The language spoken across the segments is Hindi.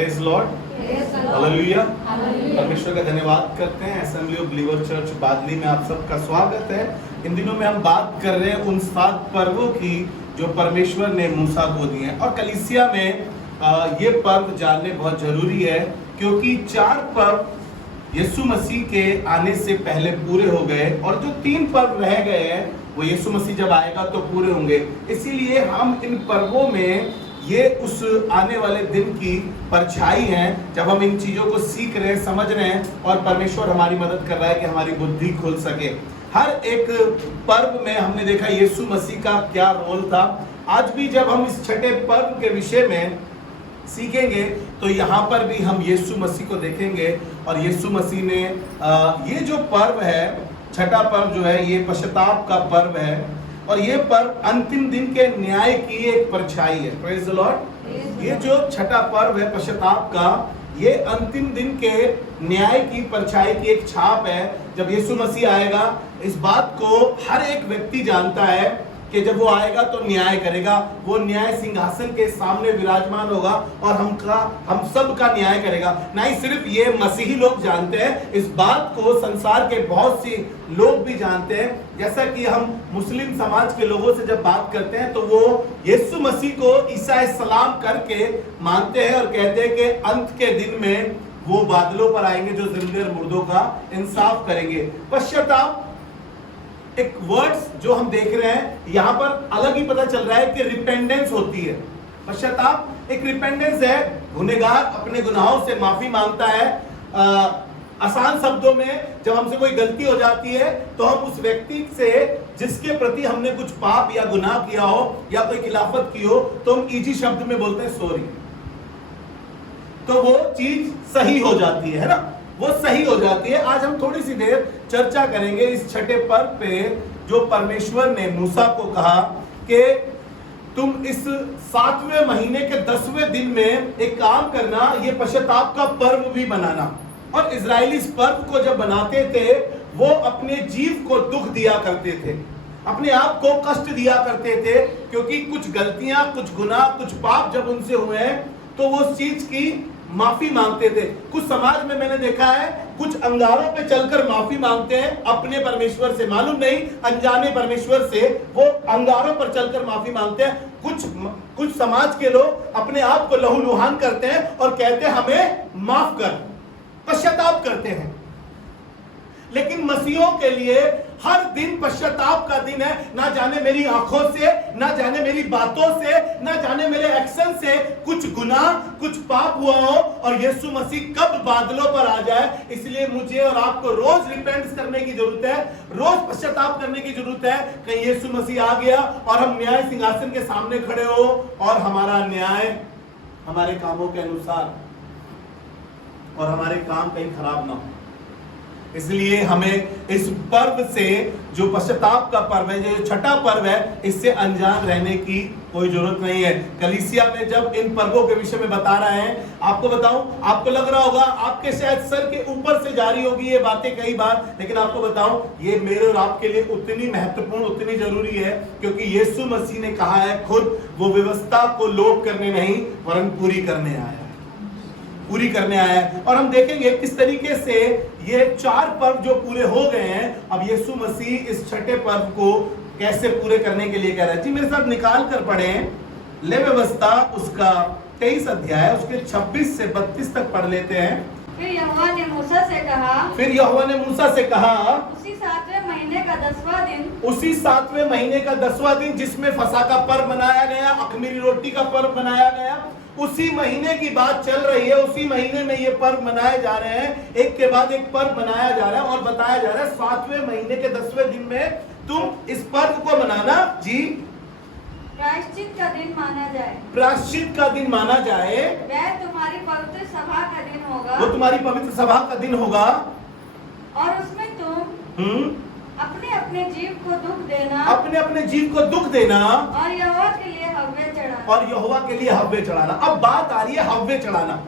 Praise Lord, hallelujah. परमेश्वर का धन्यवाद करते हैं। असेंबली ऑफ बिलीवर चर्च बादली में आप सबका स्वागत है। इन दिनों में हम बात कर रहे हैं उन 7 पर्वों की जो परमेश्वर ने मूसा को दिए हैं। और कलीसिया में ये पर्व जानने बहुत जरूरी है, क्योंकि 4 पर्व यीशु मसीह के आने से पहले पूरे हो गए और जो 3 पर्व रह गए हैं वो यीशु मसीह जब आएगा तो पूरे होंगे। इसीलिए हम इन पर्वों में ये उस आने वाले दिन की परछाई है, जब हम इन चीजों को सीख रहे हैं, समझ रहे हैं और परमेश्वर हमारी मदद कर रहा है कि हमारी बुद्धि खुल सके। हर एक पर्व में हमने देखा यीशु मसीह का क्या रोल था। आज भी जब हम इस छठे पर्व के विषय में सीखेंगे तो यहाँ पर भी हम यीशु मसीह को देखेंगे। और यीशु मसीह ने ये जो पर्व है, छठा पर्व जो है, ये पश्चाताप का पर्व है और ये पर्व अंतिम दिन के न्याय की एक परछाई है। Praise the Lord. ये जो छठा पर्व है पश्चाताप का, ये अंतिम दिन के न्याय की परछाई की एक छाप है। जब यीशु मसीह आएगा, इस बात को हर एक व्यक्ति जानता है कि जब वो आएगा तो न्याय करेगा। वो न्याय सिंहासन के सामने विराजमान होगा और हम सब का न्याय करेगा। नहीं सिर्फ ये मसीही लोग जानते हैं, इस बात को संसार के बहुत से लोग भी जानते हैं। जैसा कि हम मुस्लिम समाज के लोगों से जब बात करते हैं तो वो यीशु मसीह को ईसा सलाम करके मानते हैं और कहते हैं कि अंत के दिन में वो बादलों पर आएंगे जो जिंदे और मुर्दों का इंसाफ करेंगे। पश्चाताप एक वर्ड्स जो हम देख रहे हैं यहाँ पर अलग ही पता चल रहा है कि रिपेंडेंस होती है। पश्चाताप एक रिपेंडेंस है। गुनहगार अपने गुनाहों से माफी मांगता है। आसान शब्दों में, जब हमसे कोई गलती हो जाती है तो हम उस व्यक्ति से जिसके प्रति हमने कुछ पाप या गुनाह किया हो या कोई खिलाफत की हो तो हम इजी शब्द में बोलते हैं सॉरी, तो वो चीज सही हो जाती है ना, वो सही हो जाती है। आज हम थोड़ी सी देर चर्चा करेंगे इस छठे पर्व पे, जो परमेश्वर ने मूसा को कहा कि तुम इस 7वें महीने के 10वें दिन में एक काम करना, ये पश्चाताप का पर्व भी बनाना। और इजराइली इस पर्व को जब बनाते थे वो अपने जीव को दुख दिया करते थे, अपने आप को कष्ट दिया करते थे, क्योंकि कुछ गलतियां, कुछ गुनाह, कुछ पाप जब उनसे हुए हैं तो वो उस चीज की माफी मांगते थे। कुछ समाज में मैंने देखा है कुछ अंगारों पे चलकर माफी मांगते हैं अपने परमेश्वर से, मालूम नहीं अनजाने परमेश्वर से वो अंगारों पर चलकर माफी मांगते हैं। कुछ समाज के लोग अपने आप को लहूलुहान करते हैं और कहते हैं हमें माफ कर, पश्चाताप करते हैं। लेकिन मसीहों के लिए हर दिन पश्चाताप का दिन है। ना जाने मेरी आंखों से, ना जाने मेरी बातों से, ना जाने मेरे एक्शन से कुछ गुनाह, कुछ पाप हुआ हो और यीशु मसीह कब बादलों पर आ जाए। इसलिए मुझे और आपको रोज रिपेंट करने की जरूरत है, रोज पश्चाताप करने की जरूरत है। कहीं यीशु मसीह आ गया और हम न्याय सिंहासन के सामने खड़े हो और हमारा न्याय हमारे कामों के अनुसार और हमारे काम कहीं खराब ना हो। इसलिए हमें इस पर्व से, जो पश्चाताप का पर्व है, जो छठा पर्व है, इससे अनजान रहने की कोई जरूरत नहीं है। कलीसिया में जब इन पर्वों के विषय में बता रहे हैं, आपको बताऊं, आपको लग रहा होगा आपके शायद सर के ऊपर से जारी होगी ये बातें कई बार, लेकिन आपको बताऊं ये मेरे और आपके लिए उतनी महत्वपूर्ण, उतनी जरूरी है, क्योंकि यीशु मसीह ने कहा है खुद, वो व्यवस्था को लोप करने नहीं वरन पूरी करने आया है, पूरी करने आया है। और हम देखेंगे किस तरीके से ये 4 पर्व जो पूरे हो गए हैं, अब यीशु मसीह इस छठे पर्व को कैसे पूरे करने के लिए कह रहा है। जी मेरे साथ निकाल कर पढ़ें, ले व्यवस्था उसका 23 अध्याय उसके 26 से 32 तक पढ़ लेते हैं। फिर यहोवा ने मूसा से कहा, उसी 7वें महीने का 10वां दिन, उसी 7वें महीने का 10वां दिन, जिसमें फसह का पर्व मनाया गया, अख़मीरी रोटी का पर्व मनाया गया, उसी महीने की बात चल रही है। उसी महीने में ये पर्व मनाए जा रहे हैं, एक के बाद एक पर्व मनाया जा रहा है और बताया जा रहा है 7वें महीने के 10वें दिन में तुम इस पर्व को मनाना। जी प्रायश्चित का दिन माना जाए, प्रायश्चित का दिन माना जाए, वह तुम्हारी पवित्र सभा का दिन होगा, वो तुम्हारी पवित्र सभा का दिन होगा, और उसमें तुम अपने अपने जीव को दुख देना, अपने अपने जीव को दुख देना और यहोवा के लिए हव्य चढ़ाना, और यहोवा के लिए हव्य चढ़ाना। अब बात आ रही है हव्य चढ़ाना।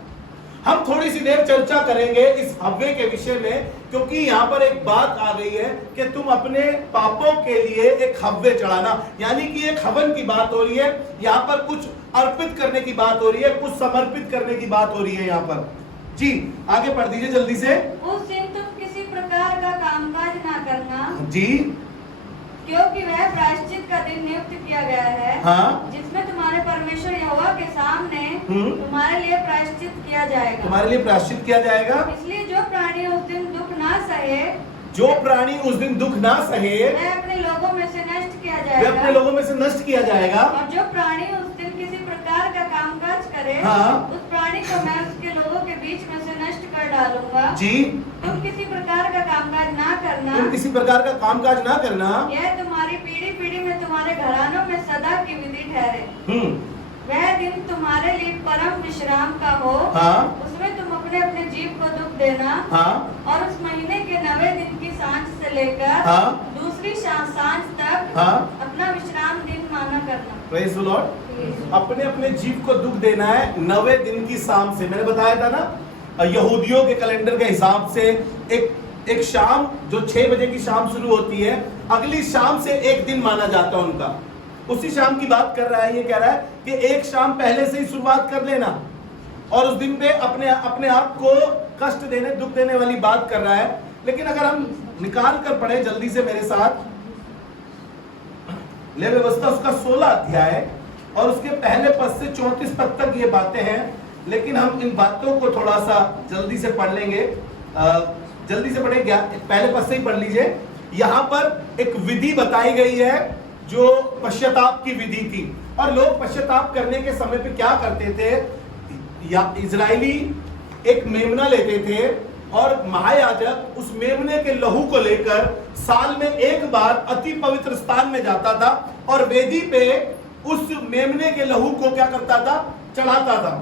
हम थोड़ी सी देर चर्चा करेंगे इस हव्वे के विषय में, क्योंकि यहाँ पर एक बात आ गई है कि तुम अपने पापों के लिए एक हव्वे चढ़ाना, यानी कि एक हवन की बात हो रही है। यहाँ पर कुछ अर्पित करने की बात हो रही है, कुछ समर्पित करने की बात हो रही है यहाँ पर। जी आगे पढ़ दीजिए जल्दी से। उस दिन तुम किसी प्रकार का कामकाज ना करना जी, क्योंकि वह प्रायश्चित का दिन नियुक्त किया गया है, हाँ, जिसमें तुम्हारे परमेश्वर यहोवा के सामने हम्म। तुम्हारे लिए प्रायश्चित किया जाएगा। तुम्हारे लिए प्रायश्चित किया जाएगा। इसलिए जो प्राणी उस दिन दुख ना सहे, जो प्राणी उस दिन दुख ना सहे वह अपने लोगों में से नष्ट किया वे जाएगा। अपने लोगों में से नष्ट किया जाएगा। और जो प्राणी उस दिन किसी प्रकार का कामकाज करे, हाँ। उस प्राणी को मैं उसके लोगों के बीच में से नष्ट कर डालूंगा। जी, तुम किसी प्रकार का कामकाज ना करना, तुम किसी प्रकार का कामकाज ना करना। यह तुम्हारी पीढ़ी पीढ़ी में तुम्हारे घरानों में सदा की विधि ठहरे। वह दिन तुम्हारे लिए परम विश्राम का हो। हाँ, उसमें तुम अपने अपने जीव को दुख देना। हाँ, और उस महीने के 9वें दिन की सांझ से लेकर हाँ, दूसरी सांझ तक हाँ, अपना विश्राम दिन माना करना। Praise the Lord. अपने अपने जीव को दुख देना है 9वें दिन की शाम से। मैंने बताया था ना, यहूदियों के कैलेंडर के हिसाब से एक शाम जो 6 बजे की शाम शुरू होती है, अगली शाम से एक दिन माना जाता है उनका। उसी शाम की बात कर रहा है, ये कह रहा है कि एक शाम पहले से ही शुरुआत कर लेना, और उस दिन पे अपने आप को कष्ट देने, दुख देने वाली बात कर रहा है। लेकिन अगर हम निकाल कर पढ़े जल्दी से मेरे साथ, ले व्यवस्था उसका 16 अध्याय और उसके पहले पद से 34 पद तक ये बातें हैं। लेकिन हम इन बातों को थोड़ा सा जल्दी से पढ़ लेंगे। जल्दी से पढ़े, पहले पद से ही पढ़ लीजिए। यहाँ पर एक विधि बताई गई है जो पश्चाताप की विधि थी, और लोग पश्चाताप करने के समय पे क्या करते थे, या इजरायली एक मेमना लेते थे और महायाजक उस मेमने के लहू को लेकर साल में एक बार अति पवित्र स्थान में जाता था और वेदी पे उस मेमने के लहू को क्या करता था, चढ़ाता था।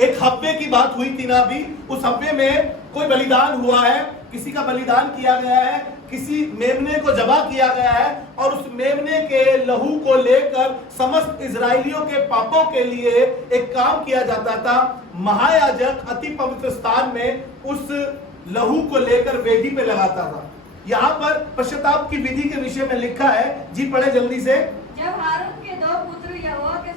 एक हव्वे की बात हुई थी ना अभी, उस हव्वे में कोई बलिदान हुआ है, किसी का बलिदान किया गया है, किसी मेमने को जबा किया गया है, और उस मेमने के लहू को लेकर समस्त इजरायलियों के पापों के लिए एक काम किया जाता था। महायाजक अति पवित्र स्थान में उस लहू को लेकर वेदी पे लगाता था। यहाँ पर पश्चाताप की विधि के विषय में लिखा है, जी पढ़े जल्दी से। जब हारून के 2 पुत्र यहोवा के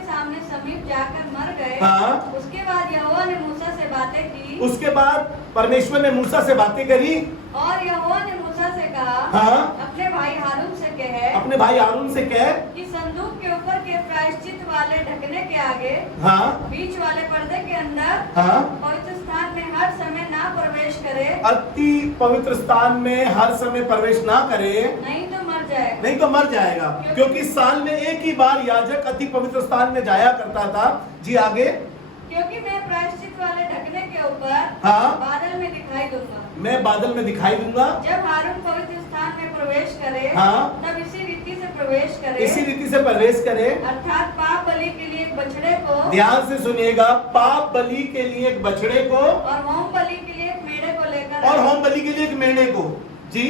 सामने समीप जाकर मर गए, हाँ। उसके बाद यहोवा ने मूसा से बातें की। उसके बाद परमेश्वर ने मूसा से बातें करी, और यहोवा ने मूसा से कहा, हाँ। अपने भाई हारून से कह, अपने भाई हारून से कह कि संदूक के ऊपर के प्रायश्चित वाले ढकने के आगे, हाँ, बीच वाले पर्दे के अंदर, हाँ, पवित्र स्थान में हर समय ना प्रवेश करे, अति पवित्र स्थान में हर समय प्रवेश ना करे, नहीं तो मर जाएगा। नहीं तो मर जाएगा। क्योंकि साल में एक ही बार याजक अति पवित्र स्थान में जाया करता था। जी आगे। क्योंकि मैं प्रायश्चित वाले ढकने के ऊपर, हाँ, बादल में दिखाई दूंगा। मैं बादल में दिखाई दूंगा। जब हारून पवित्र स्थान में प्रवेश करे, हाँ, तब इसी रीति से प्रवेश करे, इसी रीति से प्रवेश करे, अर्थात पाप बलि के लिए एक बछड़े को, ध्यान से सुनिएगा, पाप बलि के लिए एक बछड़े को, और होम बलि के लिए एक मेढ़े को लेकर, और होम बलि के लिए एक मेढ़े को। जी,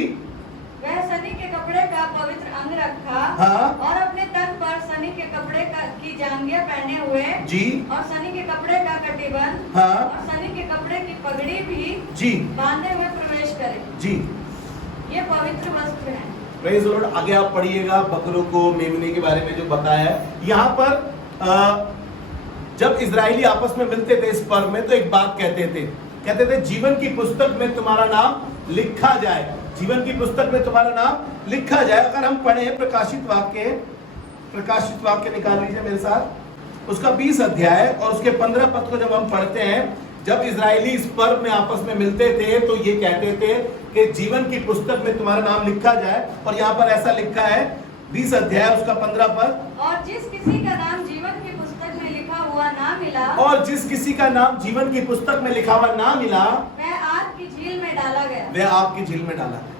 वह सनी के कपड़े का पवित्र अंग रखा, हाँ, और अपने तन पर सनी के कपड़े की जांघिया पहने हुए, जी, और सनी के कपड़े का कटिबंध, हाँ, और सनी के कपड़े की पगड़ी भी, जी, बांधे हुए प्रवेश करे। जी, ये पवित्र वस्त्र है। Praise the Lord. आगे आप पढ़िएगा बकरों को, मेमने के बारे में जो बताया है यहाँ पर। जब इजरायली आपस में मिलते थे इस पर्व में, तो एक बात कहते थे जीवन की पुस्तक में तुम्हारा नाम लिखा जाए, जीवन की पुस्तक में तुम्हारा नाम लिखा जाए। अगर हम पढ़े प्रकाशित वाक्य निकाल लीजिए मेरे साथ, उसका 20 अध्याय और उसके 15 पद को जब हम पढ़ते हैं, जब इजरायली इस पर्व में आपस में मिलते थे तो ये कहते थे कि जीवन की पुस्तक में तुम्हारा नाम लिखा जाए। और यहाँ पर ऐसा लिखा है 20 अध्याय उसका 15 पद, और जिस किसी का नाम जीवन की पुस्तक में लिखा हुआ ना मिला, और जिस किसी का नाम जीवन की पुस्तक में लिखा हुआ ना मिला, वह आग की झील में डाला गया। वह आग की झील में डाला गया।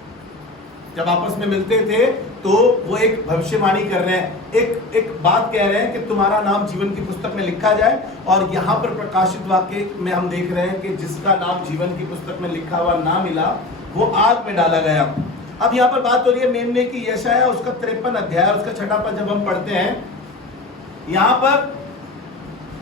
जब आपस में मिलते थे तो वो एक भविष्यवाणी कर रहे हैं, एक बात कह रहे हैं कि तुम्हारा नाम जीवन की पुस्तक में लिखा जाए। और यहाँ पर प्रकाशित वाक्य में हम देख रहे हैं कि जिसका नाम जीवन की पुस्तक में लिखा हुआ ना मिला, वो आग में डाला गया। अब यहाँ पर बात हो रही है मेमने की। यशायाह उसका 53 अध्याय उसका 6 पद जब हम पढ़ते हैं, यहाँ पर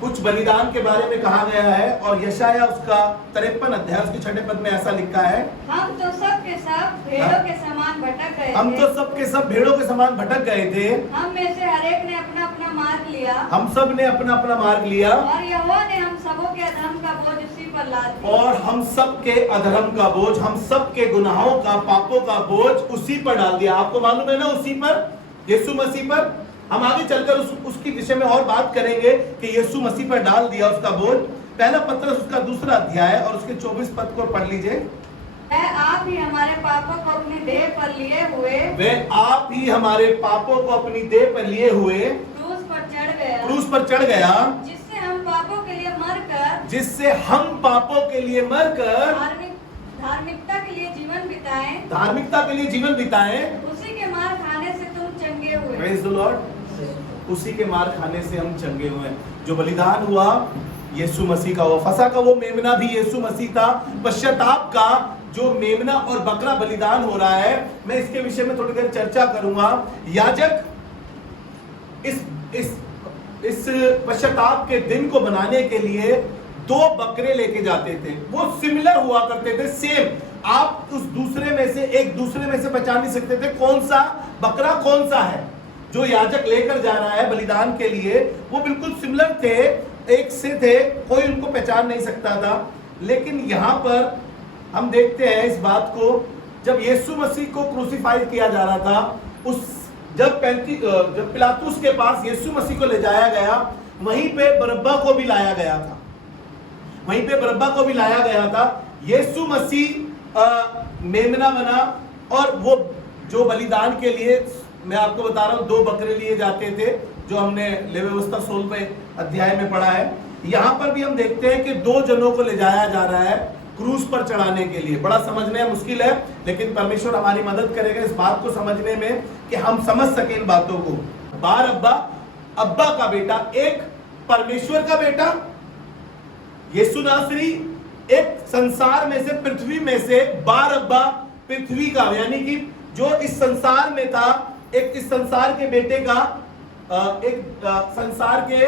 कुछ बलिदान के बारे में कहा गया है और यशाया उसका 53 अध्याय उसके 6 पद में ऐसा लिखा है, हम तो सब के सब भेड़ों के समान भटक गए हम थे। तो सब के सब भेड़ों के समान भटक गए थे, हम में से हर एक ने अपना अपना मार्ग लिया, हम सब ने अपना अपना मार्ग लिया, और यहोवा ने हम सबों के अधर्म का बोझ उसी पर लाद दिया। और हम सब के अधर्म का बोझ, हम सब के गुनाहों का, पापों का बोझ उसी पर डाल दिया। आपको मालूम है ना, उसी पर, यीशु मसीह पर। हम आगे चलकर उसकी विषय में और बात करेंगे कि यीशु मसीह पर डाल दिया उसका बोझ। पहला पत्रस उसका 2 अध्याय और उसके 24 पद को पढ़ लीजिए। वह आप ही हमारे पापों को अपनी देह पर लिए हुए, वह आप ही हमारे पापों को अपनी देह पर लिए हुए क्रूस पर चढ़ गया, क्रूस पर चढ़ गया, जिससे हम पापों के लिए मरकर, जिससे हम पापों के लिए मरकर धार्मिकता के लिए जीवन बिताएं, धार्मिकता के लिए जीवन बिताएं। उसी के मार खाने से तुम चंगे हुए। Praise the Lord. उसी के मार खाने से हम चंगे हुए। जो बलिदान हुआ यीशु मसीह का, वो फसह का वो मेमना भी यीशु मसीह था। पश्चाताप का जो मेमना और बकरा बलिदान हो रहा है, मैं इसके विषय में थोड़ी देर चर्चा करूंगा। याजक इस पश्चाताप के दिन को बनाने के लिए 2 बकरे लेके जाते थे। वो सिमिलर हुआ करते थे, सेम। आप उस दूसरे में से एक दूसरे में से पहचान नहीं सकते थे कौन सा बकरा कौन सा है। जो याजक लेकर जा रहा है बलिदान के लिए, वो बिल्कुल सिमिलर थे, एक से थे, कोई उनको पहचान नहीं सकता था। लेकिन यहां पर हम देखते हैं इस बात को, जब यीशु मसीह को क्रूसीफाई किया जा रहा था, जब पिलातुस के पास यीशु मसीह को ले जाया गया, वहीं पे बरअब्बा को भी लाया गया था, वहीं पे बरअब्बा को भी लाया गया था। यीशु मसीह मेमना बना, और वो जो बलिदान के लिए, मैं आपको बता रहा हूं, 2 बकरे लिए जाते थे, जो हमने लेवी व्यवस्था 16वें अध्याय में पढ़ा है। यहां पर भी हम देखते हैं कि 2 जनों को ले जाया जा रहा है क्रूस पर चढ़ाने के लिए। बड़ा समझने मुश्किल है, लेकिन परमेश्वर हमारी मदद करेगा इस बात को समझने में कि हम समझ सके इन बातों को। बरअब्बा अब्बा का बेटा, एक परमेश्वर का बेटा, यीशु नासरी, एक संसार में से, पृथ्वी में से, बरअब्बा पृथ्वी का, यानी कि जो इस संसार में था, एक इस संसार के बेटे का, एक संसार के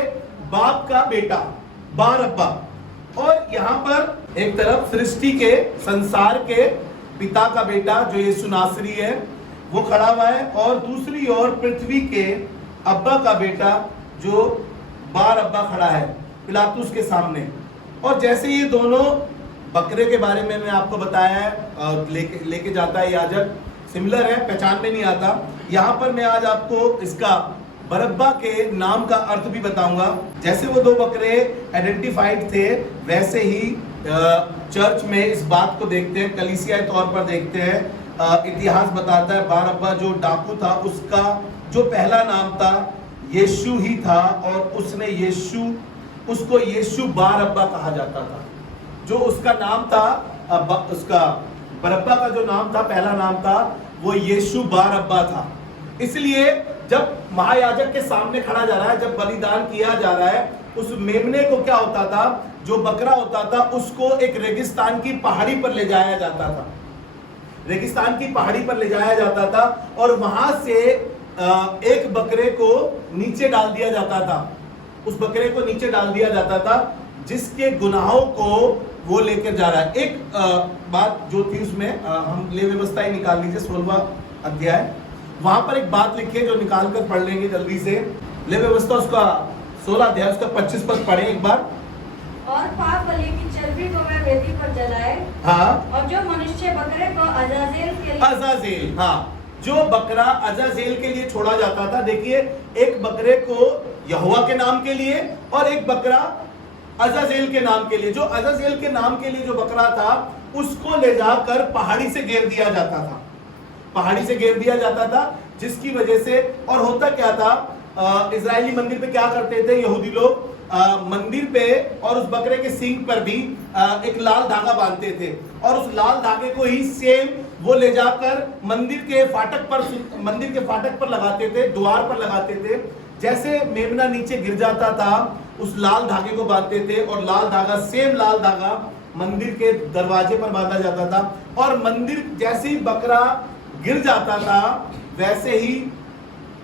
बाप का बेटा बरअब्बा। और यहां पर एक तरफ सृष्टि के, संसार के पिता का बेटा जो यीशु नासरी है, वो खड़ा हुआ है, और दूसरी ओर पृथ्वी के अब्बा का बेटा जो बरअब्बा खड़ा है पिलातुस के सामने। और जैसे ये दोनों बकरे के बारे में मैं आपको बताया है, लेके जाता है याजक, सिमिलर है, पहचान में नहीं आता। यहां पर मैं आज आपको इसका बरअब्बा के नाम का अर्थ भी बताऊंगा। जैसे वो 2 बकरे आइडेंटिफाइड थे, वैसे ही चर्च में इस बात को देखते हैं, कलीसिया तौर पर देखते हैं। इतिहास बताता है बरअब्बा जो डाकू था, उसका जो पहला नाम था यीशु ही था, और उसने उसको यीशु बरअब्बा कहा जाता था। जो उसका नाम था, उसका बरअब्बा का जो नाम था, पहला नाम था, वो यीशु बरअब्बा था। इसलिए जब महायाजक के सामने खड़ा जा रहा है, जब बलिदान किया जा रहा है, उस मेमने को क्या होता था, जो बकरा होता था, उसको एक रेगिस्तान की पहाड़ी पर ले जाया जाता था, रेगिस्तान की पहाड़ी पर ले जाया जाता था, और वहां से एक बकरे को नीचे डाल दिया जाता था। उस बकरे को नीचे डाल दिया जाता था जिसके गुनाहों को वो लेकर जा रहा है। एक बात जो थी उसमें, हम ले व्यवस्था ही निकाल लीजिए 16वां अध्याय, वहां पर एक बात लिखी है जो निकाल कर पढ़ लेंगे जल्दी से। ले व्यवस्था उसका 16 अध्याय उसका 25 पद पढ़े एक बार। और पाप बलि की चर्बी को वह वेदी पर जलाए, हाँ, और जो मनुष्य बकरे को अजाजेल के लिए, अजाजेल, हाँ, जो बकरा अजाजेल के लिए छोड़ा जाता था। देखिए, एक बकरे को यहोवा के नाम के लिए और एक बकरा अजाजेल के नाम के लिए। जो अजाजेल के नाम के लिए जो बकरा था, उसको ले जाकर पहाड़ी से घेर दिया जाता था, पहाड़ी से घेर दिया जाता था, जिसकी वजह से, और होता क्या था, इजरायली मंदिर पे क्या करते थे यहूदी लोग, मंदिर पे और उस बकरे के सींग पर भी एक लाल धागा बांधते थे, और उस लाल धागे को ही सेम वो ले जाकर मंदिर के फाटक पर लगाते थे, द्वार पर लगाते थे। जैसे मेमना नीचे गिर जाता था, उस लाल धागे को बांधते थे, और लाल धागा, सेम लाल धागा मंदिर के दरवाजे पर बांधा जाता था। और मंदिर जैसे ही बकरा गिर जाता था, वैसे ही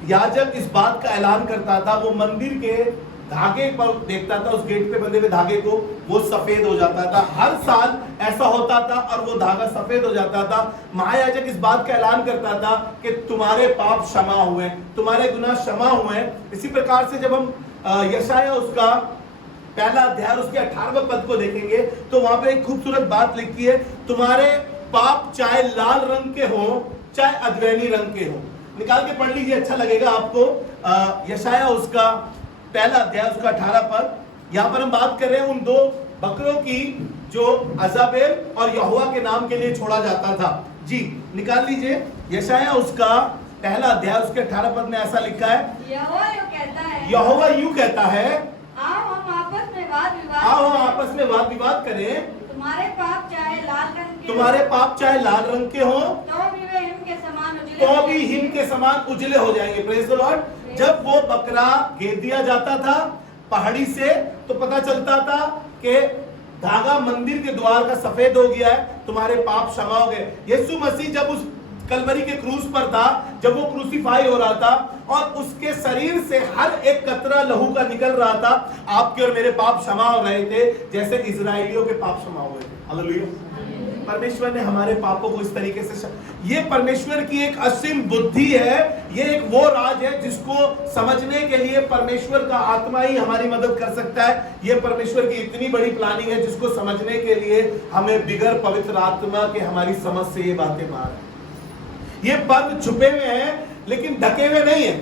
याजक इस बात का ऐलान करता था, वो मंदिर के धागे पर देखता था, उस गेट पे बंधे हुए धागे को, वो सफेद हो जाता था। हर साल ऐसा होता था और वो धागा सफेद हो जाता था। महायाजक इस बात का ऐलान करता था कि तुम्हारे पाप क्षमा हुए, तुम्हारे गुनाह क्षमा हुए। इसी प्रकार से जब हम यशाया उसका पहला अध्याय उसके 18वें पद को देखेंगे तो वहां पे एक खूबसूरत बात लिखी है, तुम्हारे पाप चाहे लाल रंग के हो चाहे अधवैनी रंग के हो। निकाल के पढ़ लीजिए, अच्छा लगेगा आपको। यशाया उसका पहला अध्याय उसका 18 पद। यहां पर हम बात कर रहे हैं उन दो बकरों की जो अजाबेल और यहोवा के नाम के लिए छोड़ा जाता था। जी निकाल लीजिए, यशाया उसका पहला अध्याय उसके 18 पद में ऐसा लिखा है, यहोवा यूं कहता है, आओ हम आपस में वाद विवाद करें। तुम्हारे पाप चाहे लाल रंग के हो तो भी वे हिम के समान उजले हो जाएंगे। Praise the Lord. जब वो बकरा घेर दिया जाता था पहाड़ी से तो पता चलता था कि धागा मंदिर के द्वार का सफेद हो गया है, तुम्हारे पाप क्षमा हो गए। यीशु मसीह जब उस कलवरी के क्रूस पर था, जब वो क्रूसीफाई हो रहा था और उसके शरीर से हर एक कतरा लहू का निकल रहा था, आपके और मेरे पाप क्षमा हो रहे थे जैसे इजराइलियों के पाप क्षमा हुए थे। हालेलुया। परमेश्वर ने हमारे पापों को इस तरीके से ये परमेश्वर की एक असीम बुद्धि है, ये एक वो राज है जिसको समझने के लिए परमेश्वर का आत्मा ही हमारी मदद कर सकता है। ये परमेश्वर की इतनी बड़ी प्लानिंग है जिसको समझने के लिए हमें बिगर पवित्र आत्मा के हमारी समझ से ये बातें बाहर है। ये पद छुपे हुए हैं लेकिन ढके हुए नहीं है,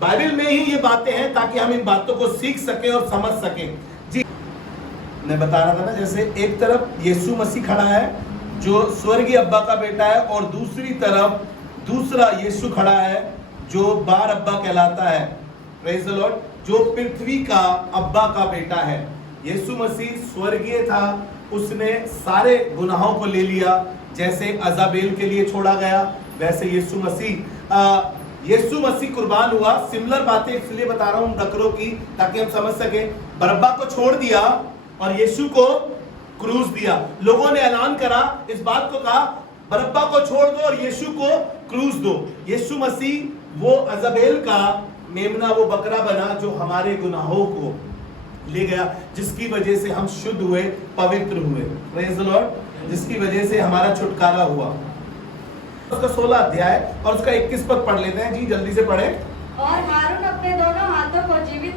बाइबल में ही ये बातें हैं ताकि हम इन बातों को सीख सकें और समझ सकें। जी मैं बता रहा था ना, जैसे एक तरफ यीशु मसीह खड़ा है जो स्वर्गीय अब्बा का बेटा है और दूसरी तरफ दूसरा यीशु खड़ा है जो बार अब्बा कहलाता है। Praise the Lord. जो पृथ्वी का अब्बा का बेटा है। यीशु मसीह स्वर्गीय था, उसने सारे गुनाहों को ले लिया। जैसे अजाबेल के लिए छोड़ा गया वैसे यीशु मसीह कुर्बान हुआ। सिमिलर बातें इसलिए बता रहा हूं बकरों की ताकि हम समझ सके। बरअब्बा को छोड़ दिया और यीशु को क्रूस दिया। लोगों ने ऐलान करा, इस बात को कहा बरअब्बा को छोड़ दो और यीशु को क्रूस दो। यीशु मसीह वो अजाबेल का मेमना, वो बकरा बना जो हमारे गुनाहों को ले गया, जिसकी वजह से हम शुद्ध हुए, पवित्र हुए। Praise the Lord. जिसकी वजह से हमारा छुटकारा हुआ। उसका 16 अध्याय और उसका 21 पद पढ़ लेते हैं। जी जल्दी से पढ़े। और हारून अपने दोनों हाथों को जीवित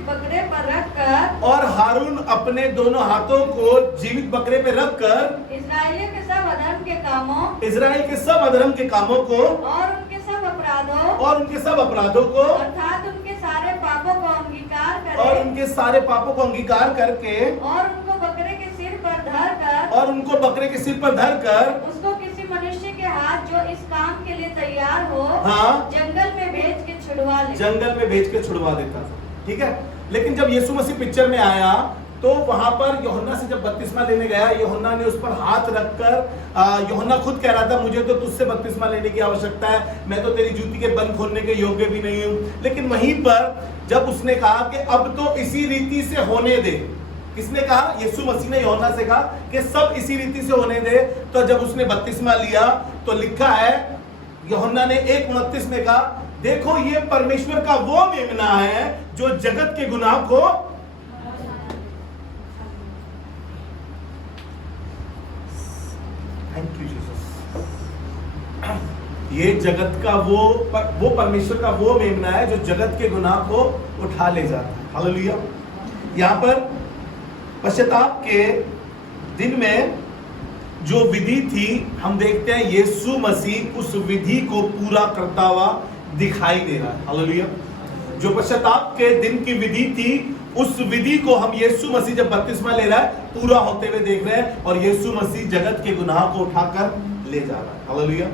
बकरे पर रखकर इस्राएलियों के सब अधर्म के कामों को और उनके सब अपराधों को अर्थात उनके सारे पापों को अंगीकार करके और उनको बकरे के सिर पर धरकर उसको किसी मनुष्य के हाथ जो इस काम के लिए तैयार हो, हाँ, जंगल में भेज के छुड़वा देता था। ठीक है। लेकिन जब यीशु मसीह पिक्चर में आया तो वहां पर यूहन्ना से जब बपतिस्मा लेने गया, यूहन्ना ने उस पर हाथ रखकर, यूहन्ना खुद कह रहा था मुझे तो तुझसे बपतिस्मा लेने की आवश्यकता है, मैं तो तेरी जूती के बंद खोलने के योग्य भी नहीं हूं। लेकिन वहीं पर जब उसने कहा कि अब तो इसी रीति से होने दे, किसने कहा? यीशु मसीह ने यूहन्ना से कहा कि सब इसी रीति से होने दे। तो जब उसने बपतिस्मा लिया तो लिखा है, यूहन्ना ने 1:29 में कहा, देखो ये परमेश्वर का वो मेमना है जो जगत के गुनाह को, थैंक यू जीसस, ये जगत का वो परमेश्वर का वो मेमना है जो जगत के गुनाह को उठा ले जाता है। हालेलुया। यहां पर पश्चाताप के दिन में जो विधि थी, हम देखते हैं यीशु मसीह उस विधि को पूरा करता हुआ दिखाई दे रहा है। हालेलुया। जो पश्चाताप के दिन की विधि थी, उस विधि को हम यीशु मसीह जब बपतिस्मा ले रहा है पूरा होते हुए देख रहे हैं, और यीशु मसीह जगत के गुनाह को उठाकर ले जा रहा है। हालेलुया।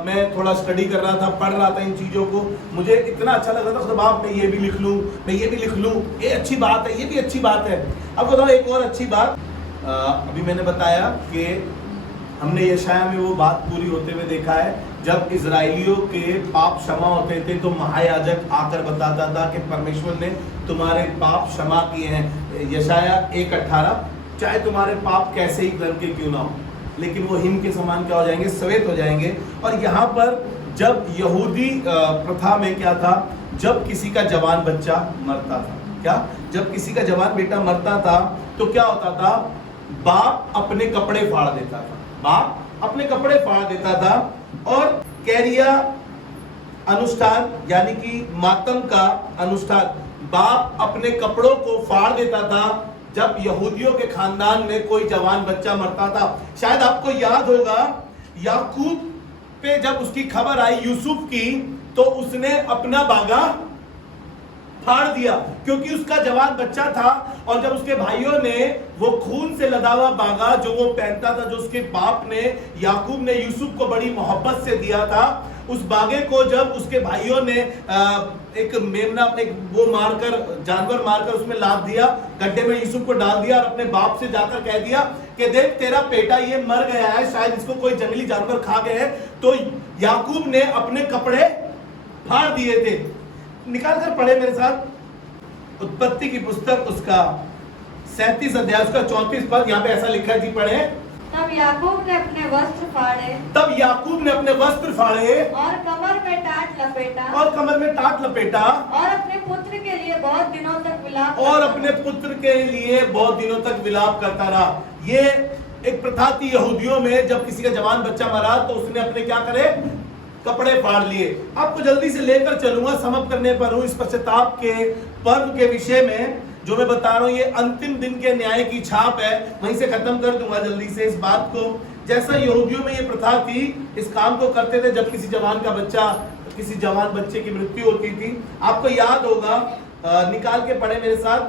मैं थोड़ा स्टडी कर रहा था, पढ़ रहा था इन चीजों को, मुझे इतना अच्छा लग रहा था, बाप मैं ये भी लिख लूं, मैं ये भी लिख लूं, ये अच्छी बात है, ये भी अच्छी बात है। अब बताओ एक और अच्छी बात, अभी मैंने बताया कि हमने यशाया में वो बात पूरी होते हुए देखा है, जब इजराइलियों के पाप क्षमा होते थे तो महायाजक आकर बताता था कि परमेश्वर ने तुम्हारे पाप क्षमा किए हैं। यशाया 1:18, चाहे तुम्हारे पाप कैसे ही रंग के क्यों ना हो, लेकिन वो हिम के समान क्या हो जाएंगे? श्वेत हो जाएंगे। और यहाँ पर जब यहूदी प्रथा में क्या था, जब किसी का जवान बच्चा मरता था क्या? जब किसी का जवान बेटा मरता था तो क्या होता था? बाप अपने कपड़े फाड़ देता था, बाप अपने कपड़े फाड़ देता था और कैरिया अनुष्ठान यानी कि मातम का अनुष्ठान, बाप अपने कपड़ों को फाड़ देता था जब यहूदियों के खानदान में कोई जवान बच्चा मरता था। शायद आपको याद होगा याकूब पे जब उसकी खबर आई यूसुफ की, तो उसने अपना बागा फाड़ दिया क्योंकि उसका जवान बच्चा था। और जब उसके भाइयों ने वो खून से लदा हुआ बागा जो वो पहनता था, जो उसके बाप ने याकूब ने यूसुफ को बड़ी मोहब्बत से दिया था, उस बागे को जब उसके भाइयों ने एक मेमना एक वो मारकर जानवर मारकर उसमें लाद दिया, गड्ढे में यूसुफ को डाल दिया और अपने बाप से जाकर कह दिया कि देख तेरा बेटा ये मर गया है, शायद इसको कोई जंगली जानवर खा गए। तो याकूब ने अपने कपड़े फाड़ दिए थे। निकाल कर पढ़े मेरे साथ उत्पत्ति की पुस्तक उसका 37 अध्याय उसका 34 पद, यहाँ पे ऐसा लिखा है जी, पढ़े। तब याकूब ने अपने वस्त्र फाड़े, तब याकूब ने अपने वस्त्र फाड़े और कमर में टाट लपेटा, और कमर में टाट लपेटा, और अपने पुत्र के लिए बहुत दिनों तक विलाप और अपने पुत्र के लिए बहुत दिनों तक विलाप करता रहा। ये एक प्रथा थी यहूदियों में, जब किसी का जवान बच्चा मरा तो उसने अपने क्या करे? कपड़े फाड़ लिए। आपको जल्दी से लेकर चलूंगा, समाप्त करने पर हूं इस पश्चाताप के पर्व के विषय में जो मैं बता रहा हूं। ये अंतिम दिन के न्याय की छाप है, वहीं से खत्म कर दूंगा जल्दी से इस बात को। जैसा यहूदियों में ये प्रथा थी, इस काम को करते थे जब किसी जवान का बच्चा, किसी जवान बच्चे की मृत्यु होती थी। आपको याद होगा, निकाल के पढ़े मेरे साथ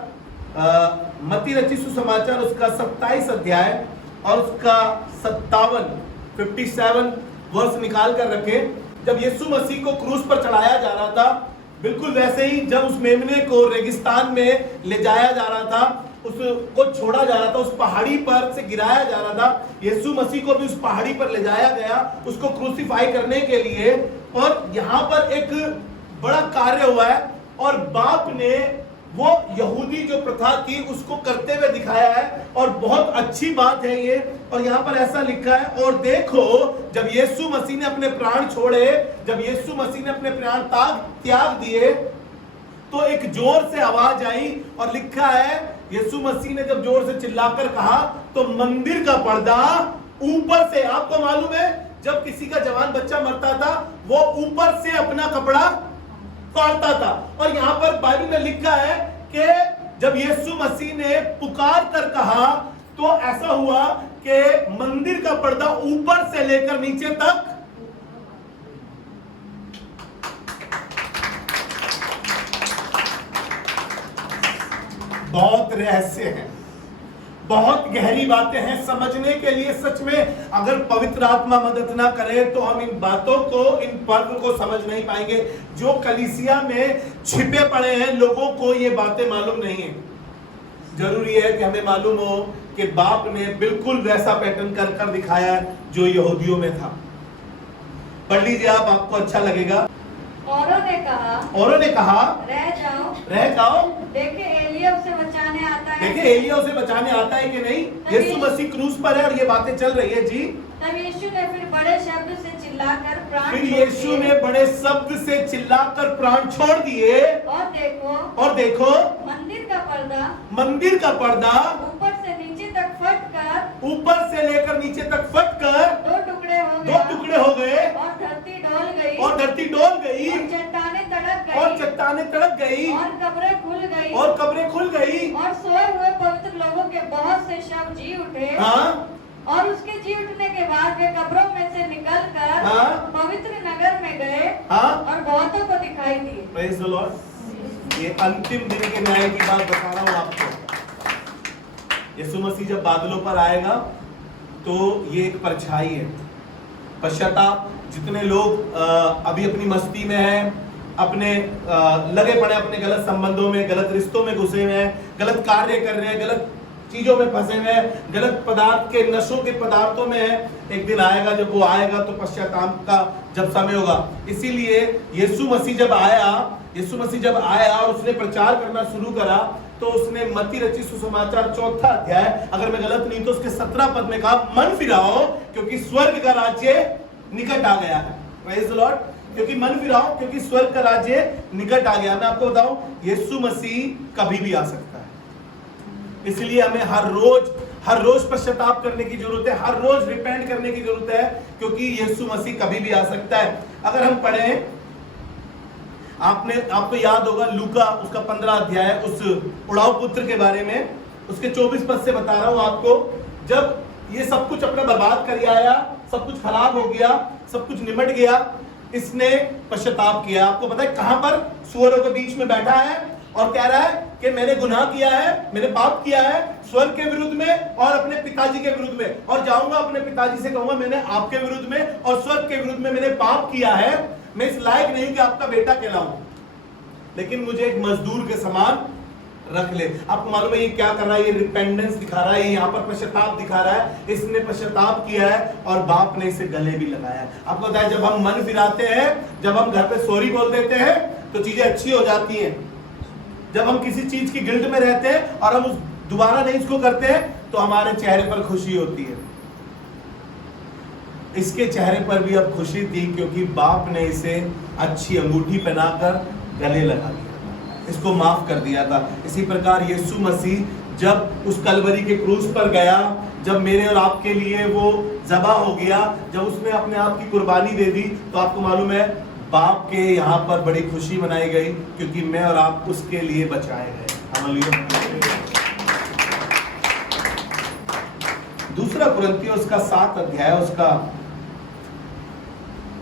मत्ती रचित सुसमाचार उसका 27 अध्याय और उसका 57 वर्ष निकाल कर रखे। जब यीशु मसीह को क्रूस पर चढ़ाया जा रहा था, बिल्कुल वैसे ही जब उस मेमने को रेगिस्तान में ले जाया जा रहा था, उसको छोड़ा जा रहा था, उस पहाड़ी पर से गिराया जा रहा था, यीशु मसीह को भी उस पहाड़ी पर ले जाया गया उसको क्रूसीफाई करने के लिए। और यहाँ पर एक बड़ा कार्य हुआ है और बाप ने वो यहूदी जो प्रथा थी उसको करते हुए दिखाया है और बहुत अच्छी बात है ये। और यहाँ पर ऐसा लिखा है, और देखो जब यीशु मसीह ने अपने प्राण छोड़े, जब यीशु मसीह ने अपने प्राण त्याग दिए तो एक जोर से आवाज आई और लिखा है यीशु मसीह ने जब जोर से चिल्लाकर कहा तो मंदिर का पर्दा ऊपर से, आपको मालूम है जब किसी का जवान बच्चा मरता था वो ऊपर से अपना कपड़ा फाड़ता था। और यहाँ पर बाइबल में लिखा है कि जब यीशु मसीह ने पुकार कर कहा तो ऐसा हुआ कि मंदिर का पर्दा ऊपर से लेकर नीचे तक बहुत रहस्य है, बहुत गहरी बातें हैं समझने के लिए। सच में अगर पवित्र आत्मा मदद ना करे तो हम इन बातों को, इन पर्व को समझ नहीं पाएंगे। जो कलीसिया में छिपे पड़े हैं लोगों को ये बातें मालूम नहीं है। जरूरी है कि हमें मालूम हो कि बाप ने बिल्कुल वैसा पैटर्न कर कर दिखाया जो यहूदियों में था। पढ़ लीजिए आप, आपको अच्छा लगेगा। औरों ने कहा रह जाओ, देखे एलिया उसे बचाने आता है। देखिए एलिया उसे बचाने आता है कि नहीं। यीशु मसीह क्रूस पर है और ये बातें चल रही है जी। तब यीशु ने फिर बड़े शब्द से चिल्लाकर प्राण छोड़ दिए। और देखो मंदिर का पर्दा ऊपर से लेकर नीचे तक फटकर दो टुकड़े हो गए और धरती डोल गई और चट्टानें तड़क गई और कब्रें खुल गई और सोए हुए पवित्र लोगों के बहुत से शव जी उठे। हाँ? और उसके जी उठने के बाद वे कब्रों में से निकलकर पवित्र नगर में गए और बहुतों को दिखाई दिए। Praise the Lord. ये अंतिम दिन के न्याय की बात बता रहा हूँ आपको। यीशु मसीह जब बादलों पर आएगा तो ये एक परछाई है। पश्चाताप, जितने लोग अभी अपनी मस्ती में हैं, अपने लगे पड़े अपने गलत संबंधों में, गलत रिश्तों में घुसे हुए हैं, गलत कार्य कर रहे हैं, गलत चीजों में फंसे हुए हैं, गलत पदार्थ के नशों के पदार्थों में है, एक दिन आएगा जब वो आएगा तो पश्चाताप का जब समय होगा। इसीलिए यीशु मसीह जब आया और उसने प्रचार करना शुरू करा तो उसने मत्ती रचित सुसमाचार 4 अध्याय, अगर मैं गलत नहीं तो उसके 17 पद में कहा, मन फिराओ क्योंकि स्वर्ग का राज्य निकट आ गया है। Praise the Lord. क्योंकि मन फिराओ, क्योंकि स्वर्ग का राज्य निकट आ गया। मैं आपको बताऊं, यीशु मसीह कभी भी आ सकता है। इसलिए हमें हर रोज पश्चाताप करने की जरूरत है, हर रोज रिपेंट करने की जरूरत है, क्योंकि यीशु मसीह कभी भी आ सकता है। अगर हम पढ़ें, आपको याद होगा लूका उसका 15 अध्याय, उस उड़ाऊ पुत्र के बारे में, उसके 24 पद से बता रहा हूं आपको। जब ये सब कुछ अपना बर्बाद कर आया, सब कुछ खराब हो गया, सब कुछ निमट गया, इसने पश्चाताप किया। आपको पता है कहां पर? सुअरों के बीच में बैठा है और कह रहा है कि मैंने गुनाह किया है, मैंने पाप किया है स्वर्ग के विरुद्ध में और अपने पिताजी के विरुद्ध में, और जाऊंगा अपने पिताजी से कहूंगा मैंने आपके विरुद्ध में और स्वर्ग के विरुद्ध में मैंने पाप किया है, मैं इस लायक नहीं कि आपका बेटा कहलाऊं, लेकिन मुझे एक मजदूर के समान रख ले। आपको मालूम है ये क्या कर रहा है? ये रिपेंडेंस दिखा रहा है, ये यहाँ पर पश्चाताप दिखा रहा है। इसने पश्चाताप किया है और बाप ने इसे गले भी लगाया है। आपको पता है जब हम मन फिराते हैं, जब हम घर पे सॉरी बोल देते हैं तो चीजें अच्छी हो जाती हैं। जब हम किसी चीज की गिल्ट में रहते हैं और हम दोबारा नहीं इसको करते हैं तो हमारे चेहरे पर खुशी होती है। इसके चेहरे पर भी अब खुशी थी, क्योंकि बाप ने इसे अच्छी अंगूठी पहनाकर गले लगा दिया, इसको माफ कर दिया था। इसी प्रकार यीशु मसीह जब उस कलवरी के क्रूस पर गया, जब मेरे और आपके लिए वो ज़बा हो गया, जब उसने अपने आप की कुर्बानी दे दी, तो आपको मालूम है बाप के यहाँ पर बड़ी खुशी मनाई गई, क्योंकि मैं और आप उसके लिए बचाए गए। हालेलुया। दूसरा कुरिन्थियों उसका 7 अध्याय, उसका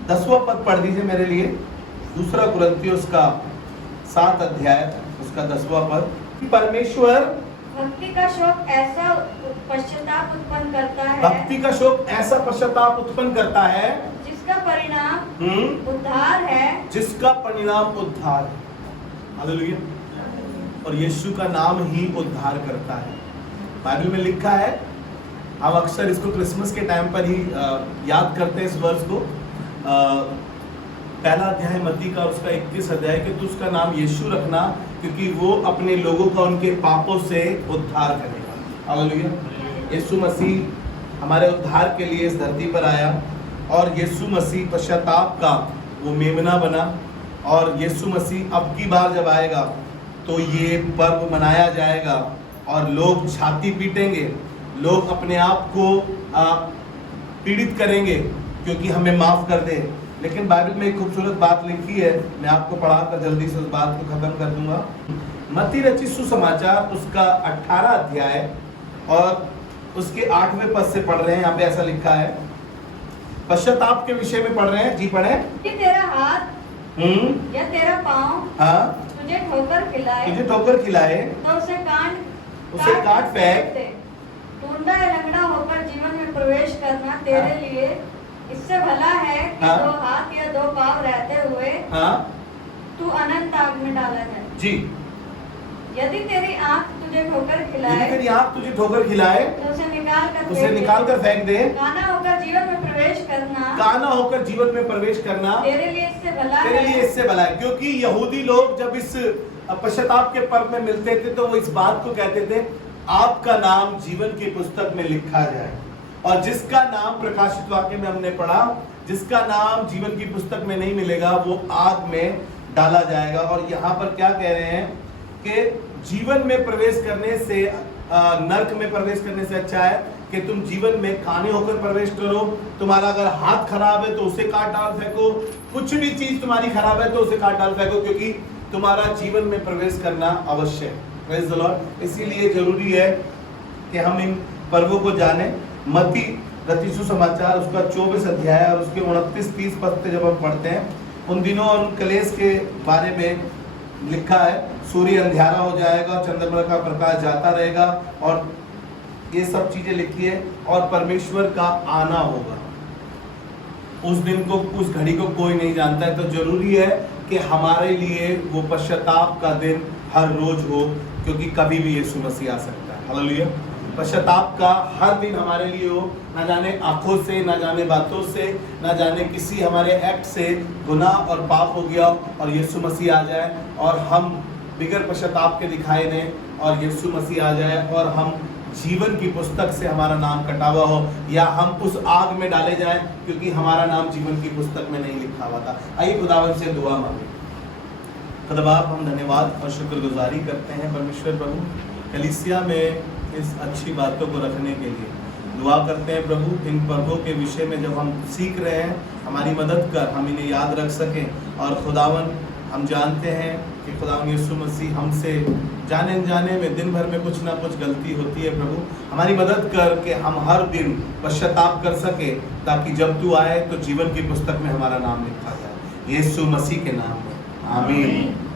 10वां पद पढ़ दीजिए मेरे लिए। दूसरा कुरिन्थियों उसका 7 अध्याय, उसका 10वां पद। परमेश्वर भक्ति का शोक ऐसा पश्चाताप उत्पन्न करता है, भक्ति का शोक ऐसा पश्चाताप उत्पन्न करता है जिसका परिणाम उद्धार है, जिसका परिणाम उद्धार है। हालेलुया। और यीशु का नाम ही उद्धार करता है। बाइबल में लिखा है, हम अक्सर इसको क्रिसमस के टाइम पर ही याद करते हैं इस वर्ष को। पहला अध्याय मत्ती का, उसका 21 अध्याय, कि तू उसका नाम यीशु रखना, क्योंकि वो अपने लोगों का उनके पापों से उद्धार करेगा। हालेलुया। यीशु मसीह हमारे उद्धार के लिए इस धरती पर आया, और यीशु मसीह पश्चाताप का वो मेमना बना, और यीशु मसीह अब की बार जब आएगा तो ये पर्व मनाया जाएगा, और लोग छाती पीटेंगे, लोग अपने आप को पीड़ित करेंगे क्योंकि हमें माफ कर दे। लेकिन बाइबल में एक खूबसूरत बात लिखी है, मैं आपको पढ़ाकर जल्दी से उस बात को खत्म कर दूंगा। मत्ती रचित सुसमाचार उसका 18 अध्याय और उसके 8वें पद से पढ़ रहे हैं। यहाँ पे ऐसा लिखा है, पश्चाताप के विषय में पढ़ रहे हैं। जी पढ़े। कि तेरा हाथ या तेरा पाँव हाँ तुझे ठोकर खिलाए तो उसे काट फेंक। टूंडा या लंगड़ा होकर जीवन में प्रवेश करना तेरे लिए इससे भला है कि 2 हाथ या 2 पाँव रहते हुए तू अनंत आग में डाला जाए। जी। यदि तेरी आँख तुझे ठोकर खिलाए तो उसे निकाल कर फेंक दे। काना होकर जीवन में प्रवेश करना तेरे लिए इससे भला है। क्योंकि यहूदी लोग जब इस पश्चाताप के पर्व में मिलते थे तो वो इस बात को कहते थे, आपका नाम जीवन की पुस्तक में लिखा जाए, और जिसका नाम प्रकाशित वाक्य में हमने पढ़ा, जिसका नाम जीवन की पुस्तक में नहीं मिलेगा वो आग में डाला जाएगा। और यहाँ पर क्या कह रहे हैं कि जीवन में प्रवेश करने से, नरक में प्रवेश करने से अच्छा है कि तुम जीवन में काने होकर प्रवेश करो। तुम्हारा अगर हाथ खराब है तो उसे काट डाल फेंको, कुछ भी चीज तुम्हारी खराब है तो उसे काट डाल फेंको, क्योंकि तुम्हारा जीवन में प्रवेश करना अवश्य है। Praise the Lord. इसीलिए जरूरी है कि हम इन पर्वों को जाने। मत्ती रचित सुसमाचार उसका 24 अध्याय और उसके 29-30 पद जब हम पढ़ते हैं, उन दिनों और उन कलेश के बारे में लिखा है, सूर्य अंधियारा हो जाएगा, चंद्रमा का प्रकाश जाता रहेगा, और ये सब चीजें लिखी है, और परमेश्वर का आना होगा। उस दिन को, उस घड़ी को कोई नहीं जानता है। तो जरूरी है कि हमारे लिए वो पश्चाताप का दिन हर रोज हो, क्योंकि कभी भी यीशु मसीह आ सकता है। हालेलुया। पश्चाताप का हर दिन हमारे लिए हो, ना जाने आंखों से, ना जाने बातों से, ना जाने किसी हमारे एक्ट से गुनाह और पाप हो गया, और यीशु मसीह आ जाए और हम बिगर पश्चाताप के दिखाई दें, और यीशु मसीह आ जाए और हम जीवन की पुस्तक से हमारा नाम कटा हुआ हो, या हम उस आग में डाले जाएं क्योंकि हमारा नाम जीवन की पुस्तक में नहीं लिखा हुआ था। आइए खुदावन से दुआ मांगे। खुदा बाप, हम धन्यवाद और शुक्रगुजारी करते हैं परमेश्वर प्रभु, कलीसिया में इस अच्छी बातों को रखने के लिए दुआ करते हैं प्रभु। इन पर्वों के विषय में जब हम सीख रहे हैं, हमारी मदद कर, हम इन्हें याद रख सकें। और खुदावन, हम जानते हैं कि खुदावन यीशु मसीह हमसे जाने अनजाने में दिन भर में कुछ ना कुछ गलती होती है प्रभु। हमारी मदद कर कि हम हर दिन पश्चाताप कर सके, ताकि जब तू आए तो जीवन की पुस्तक में हमारा नाम लिखा जाए। यीशु मसीह के नाम में आमीन।